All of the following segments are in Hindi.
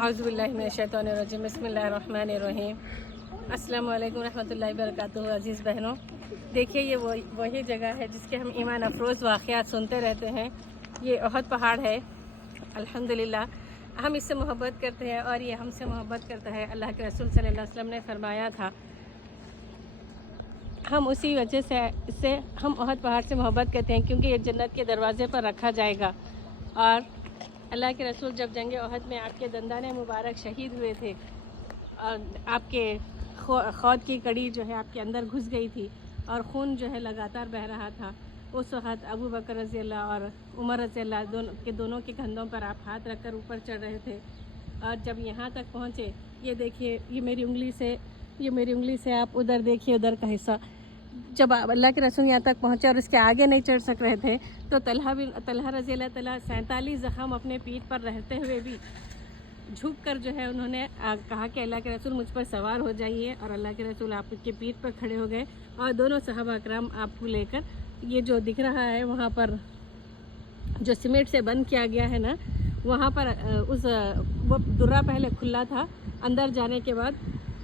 औज़ुबिल्लाहिमिनश्शैतानिर्रजीम बिस्मिल्लाहिर्रहमानिर्रहीम। अस्सलाम वालेकुम रहमतुल्लाहि वबरकातुहू। अज़ीज़ बहनों, देखिए ये वही जगह है जिसके हम ईमान अफरोज़ वाक़यात सुनते रहते हैं। ये ओहद पहाड़ है। अल्हम्दुलिल्लाह हम इससे मोहब्बत करते हैं और ये हमसे मोहब्बत करता है। अल्लाह के रसूल सल्लल्लाहु अलैहि वसल्लम ने फरमाया था, हम उसी वजह से हम ओहद पहाड़ से मोहब्बत करते हैं क्योंकि ये जन्नत के दरवाज़े पर रखा जाएगा। और अल्लाह के रसूल जब जंग ओहद में आपके दंदाने मुबारक शहीद हुए थे और आपके खौद की कड़ी जो है आपके अंदर घुस गई थी और खून जो है लगातार बह रहा था, उस वक़्त अबू बकर रज़ी अल्लाह और उमर रज़ी अल्लाह दोनों के कंधों पर आप हाथ रखकर ऊपर चढ़ रहे थे। और जब यहाँ तक पहुँचे, ये देखिए, ये मेरी उंगली से आप उधर देखिए, उधर का हिस्सा, जब अल्लाह के रसूल यहाँ तक पहुँचे और उसके आगे नहीं चढ़ सक रहे थे तो तलहा रज़ी अल्लाह तआला 47 ज़ख़म अपने पीठ पर रहते हुए भी झुक कर जो है उन्होंने कहा कि अल्लाह के रसूल मुझ पर सवार हो जाइए। और अल्लाह के रसूल आपके पीठ पर खड़े हो गए और दोनों सहाबा अकराम आपको लेकर, ये जो दिख रहा है वहाँ पर जो सीमेंट से बंद किया गया है ना, वहाँ पर वो दुर्रा पहले खुला था। अंदर जाने के बाद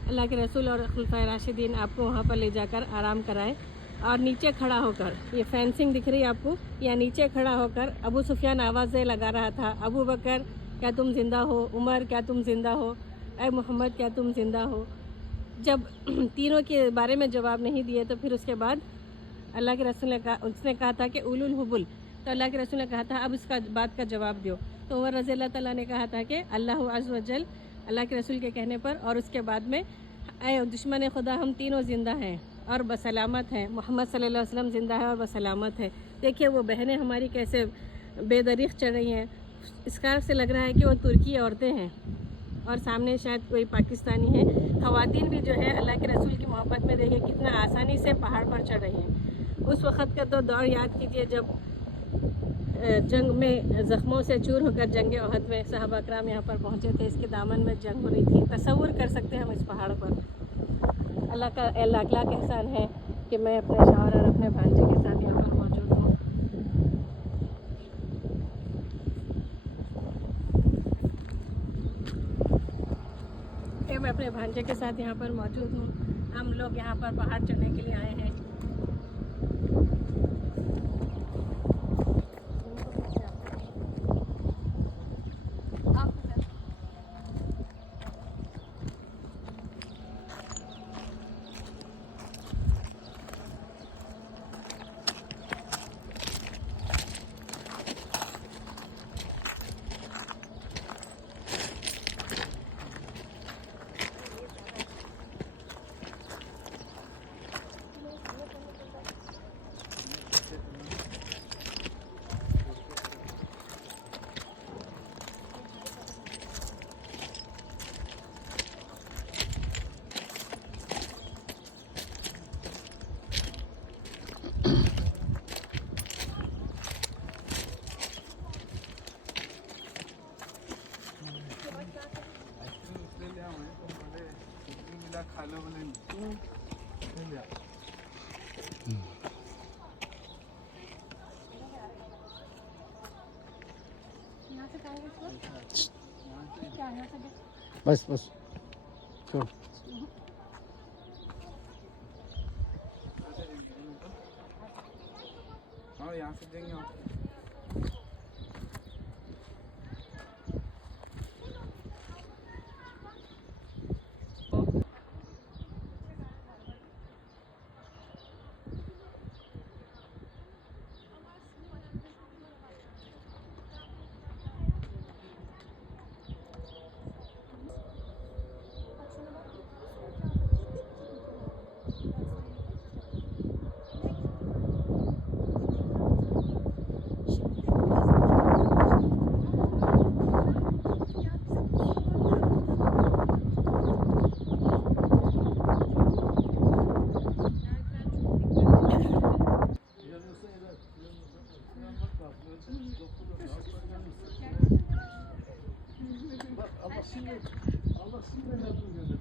अल्लाह के रसूल और खुलफाए राशिदीन आपको वहाँ पर ले जाकर आराम कराए और नीचे खड़ा होकर, ये फेंसिंग दिख रही है आपको, या नीचे खड़ा होकर अबू सुफियान आवाज़ें लगा रहा था, अबू बकर क्या तुम ज़िंदा हो, उमर क्या तुम ज़िंदा हो, ऐ मोहम्मद क्या तुम ज़िंदा हो। जब तीनों के बारे में जवाब नहीं दिए तो फिर उसके बाद अल्लाह के रसूल ने कहा, उसने कहा था कि उलुल हुबुल, तो अल्लाह के रसूल ने कहा था अब इसका बात का जवाब दो। तो उमर रज़ी अल्लाह तआला ने कहा था कि अल्लाह अज़्ज़ व जल, अल्लाह के रसूल के कहने पर, और उसके बाद में ऐ दुश्मन खुदा हम तीनों ज़िंदा हैं और बसलामत हैं, मोहम्मद सल्लल्लाहु अलैहि वसल्लम ज़िंदा है और बसलामत है। देखिए वो बहनें हमारी कैसे बेदरीख चढ़ रही हैं। स्कार्फ से लग रहा है कि वो तुर्की औरतें हैं और सामने शायद कोई पाकिस्तानी है। ख़वातीन भी जो है अल्लाह के रसूल की मोहब्बत में देखिए कितना आसानी से पहाड़ पर चढ़ रही हैं। उस वक़्त का तो दौर याद कीजिए जब जंग में ज़ख्मों से चूर होकर जंग ओहद में सहाबा अकराम यहाँ पर पहुँचे थे। इसके दामन में जंग हो रही थी। तसव्वुर कर सकते हैं हम इस पहाड़ पर। अल्लाह का लाख लाख एहसान है कि मैं अपने शौहर और अपने भांजे के साथ यहाँ पर मौजूद हूँ। मैं अपने भांजे के साथ यहाँ पर मौजूद हूँ। हम लोग यहाँ पर पहाड़ चढ़ने के लिए आए हैं। बस बस छोड़। हाँ, यहाँ से देंगे।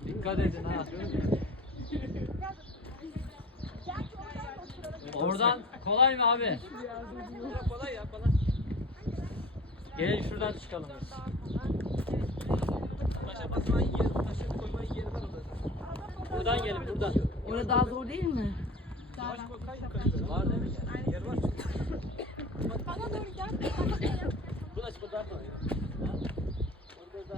Dikkat edin ha. Oradan kolay mı abi? kolay ya, kolay. Gelin şuradan çıkalım biz. gelin buradan. Orada daha zor değil mi? Var değil mi? Yer var. Bana doğru gel. Burası bu daha kolay. Orada da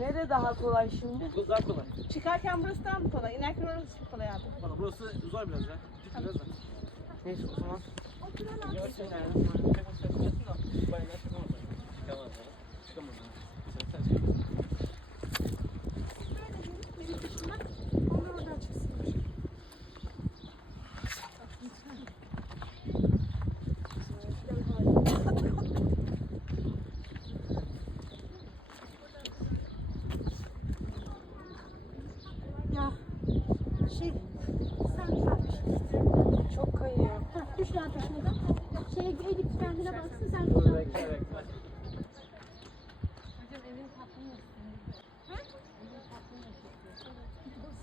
Nere daha kolay şimdi? bu daha kolay. Çıkarken burası daha mı kolay? İnerken orası çok kolay abi. Bana burası uzar biraz ya. Dik biraz da. Neyse o zaman. Yavaş yavaş. Çıkamaz. Çıkamaz. Sen çıkamazsın. Onlar oradan çıksın. Ya şey sen Çok kayıyor. düş rahat peşimden. Şeye Edip kendine baksın sen Dur buradan. bekle bekle.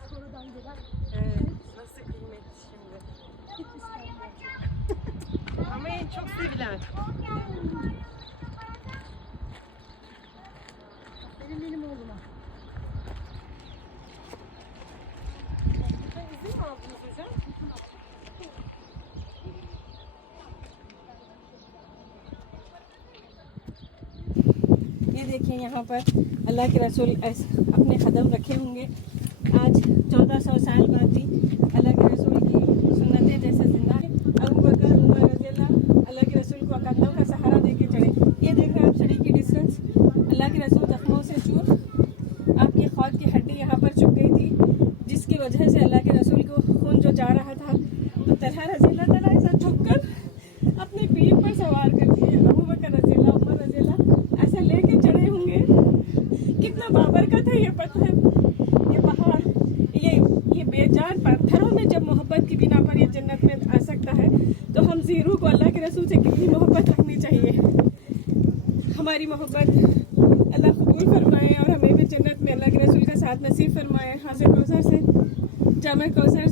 Sonradan gider. Evet. Nasıl kıymetli şimdi? Ama en çok sevilen. Benim oğluma. İzin mi aldınız hocam? ये देखिए यहाँ पर अल्लाह के रसूल अपने कदम रखे होंगे। आज 1400 साल बाद भी अल्लाह के रसूल की सुन्नतें जैसे जिंदा है। अबू बकर उमर रज़ियल्लाहु अल्लाह के रसूल को कदमों का सहारा देके चढ़े। ये देख रहे हैं आप शरीर की डिस्टेंस। अल्लाह के रसूल जख्मों से चूर आपकी खौद की हड्डी यहाँ पर चुभ गई थी, जिसकी वजह से अल्लाह के रसूल को खून जो जा रहा था, तो तलहा रज़ियल्लाहु तआला ऐसा झुककर अपनी पीठ पर सवार कर दिए। अबू बकर रज़ियल्लाहु उमर रज़ियल्लाहु ऐसा लेके चढ़े होंगे। कितना बाबरकत है ये पत्थर, ये पहाड़, ये बेजान पत्थरों में जब मोहब्बत की बिना पर ये जन्नत में आ सकता है, तो हम ज़ीरू को अल्लाह के रसूल से कितनी मोहब्बत रखनी चाहिए। हमारी मोहब्बत अल्लाह कबूल फरमाए और हमें भी जन्नत में अल्लाह के रसूल का साथ नसीब फरमाए। हाज़िर कौसर से जामा कौसर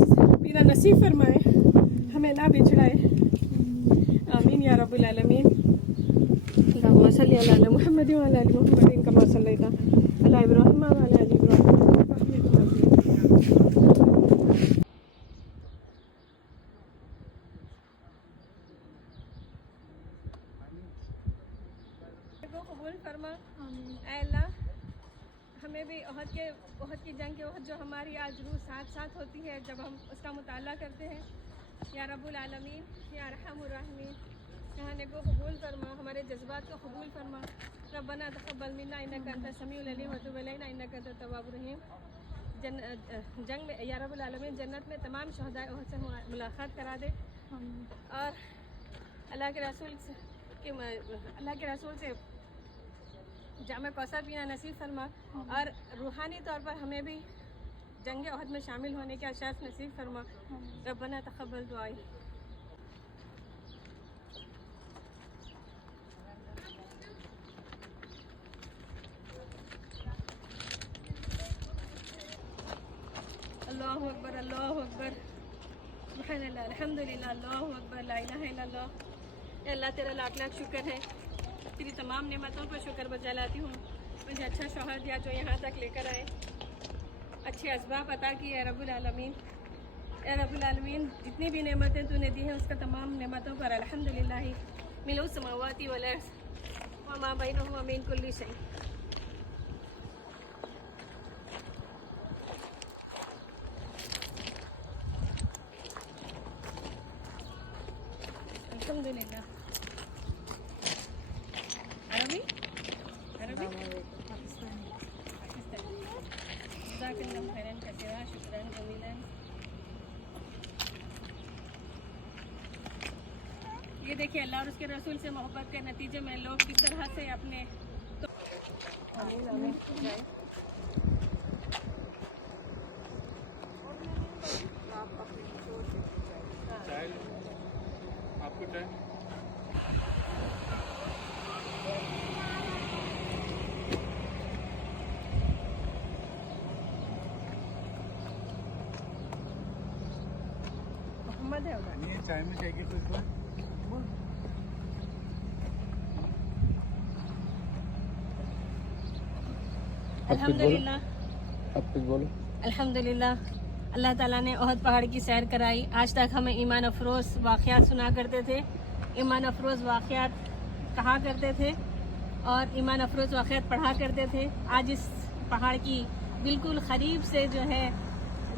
पीना नसीब फरमाए, हमें ना बिछड़ाए। आमीन या रब्बुल आलमीन। अल्लाहुम्मा सल्ली अला मुहम्मद व अला आलि मुहम्मद कमा सल्लैता अला इब्राहीम व अला आलि इब्राहीम। को कबूल फरमा। ऐ अल्लाह, हमें भी ओहद की जंग के वक्त जो हमारी आज रूह साथ साथ होती है, जब हम उसका मुताला करते हैं, या रब्बुल आलमीन या रहमुर राहिमीन, कहने को कबूल फरमा, हमारे जज्बात को कबूल फरमा। रब्बना तक़ब्बल मिन्ना इन्नका अंतस समीउल अलीम व तुब अलैना इन्नका अंतत तव्वाबुर रहीम। जंग में या रब्बुल आलमीन जन्नत में तमाम शहदाए ओहद से मुलाकात करा दे और अल्लाह के रसूल से जामे कौसर पीना नसीब फरमा और रूहानी तौर पर हमें भी जंग ओहद में शामिल होने के अशास नसीब फरमा। रब्बना तक़ब्बल दुआई। अल्लाहु अकबर, अल्लाहु अकबर, सुब्हानल्लाह, अल्हम्दुलिल्लाह, अल्लाहु अकबर, ला इलाहा इल्लल्लाह। अल्लाह तेरा लाख लाख शुक्र है, तेरी तमाम नेमतों पर शुक्र बजा लाती हूँ। मुझे अच्छा शौहर दिया जो यहाँ तक लेकर आए, अच्छे असबाब अता किए। या रब्बुल आलमीन, या रब्बुल आलमीन, जितनी भी नेमतें तूने दी हैं उसका तमाम नेमतों पर अल्हम्दुलिल्लाह मिलुस समावाति वल अर्ज़ व मा बैनहुमा मिन कुल्ली शै। अल्हम्दुलिल्लाह। अरबी अरबी पाकिस्तानी जज़ाकल्लाहु खैरन कसीरा, शुक्रन जमीलन। ये देखिए अल्लाह और उसके रसूल से मोहब्बत के नतीजे में लोग किस तरह से अपने आपको टाइम मोहम्मद है उधर। नहीं चाय में चाहिए कुछ तो अल्हम्दुलिल्लाह, अब कुछ बोलो। अल्हम्दुलिल्लाह। अल्लाह ताला ने ओहद पहाड़ की सैर कराई। आज तक हमें ईमान अफरोज़ वाक़यात सुना करते थे, ईमान अफरोज़ वाक़यात कहा करते थे और ईमान अफरोज़ वाक़यात पढ़ा करते थे। आज इस पहाड़ की बिल्कुल करीब से जो है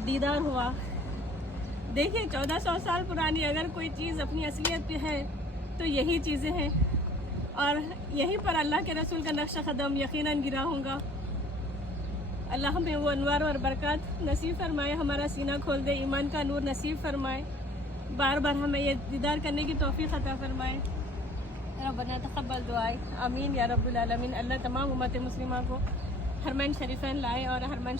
दीदार हुआ। देखिए 1400 साल पुरानी अगर कोई चीज़ अपनी असलियत पे है तो यही चीज़ें हैं और यहीं पर अल्लाह के रसूल का नक्श कदम यकीनन गिरा होगा। अल्लाह हमें वो अनवार और बरकत नसीब फरमाए, हमारा सीना खोल दे, ईमान का नूर नसीब फरमाए, बार बार हमें ये दीदार करने की तौफीक अता फरमाए। रब्बना तक़ब्बल दुआए, आमीन या रब्बुल आलमीन। अल्लाह तमाम उम्मत मुस्लिमा को हरमैन शरीफैन लाए और हरमैन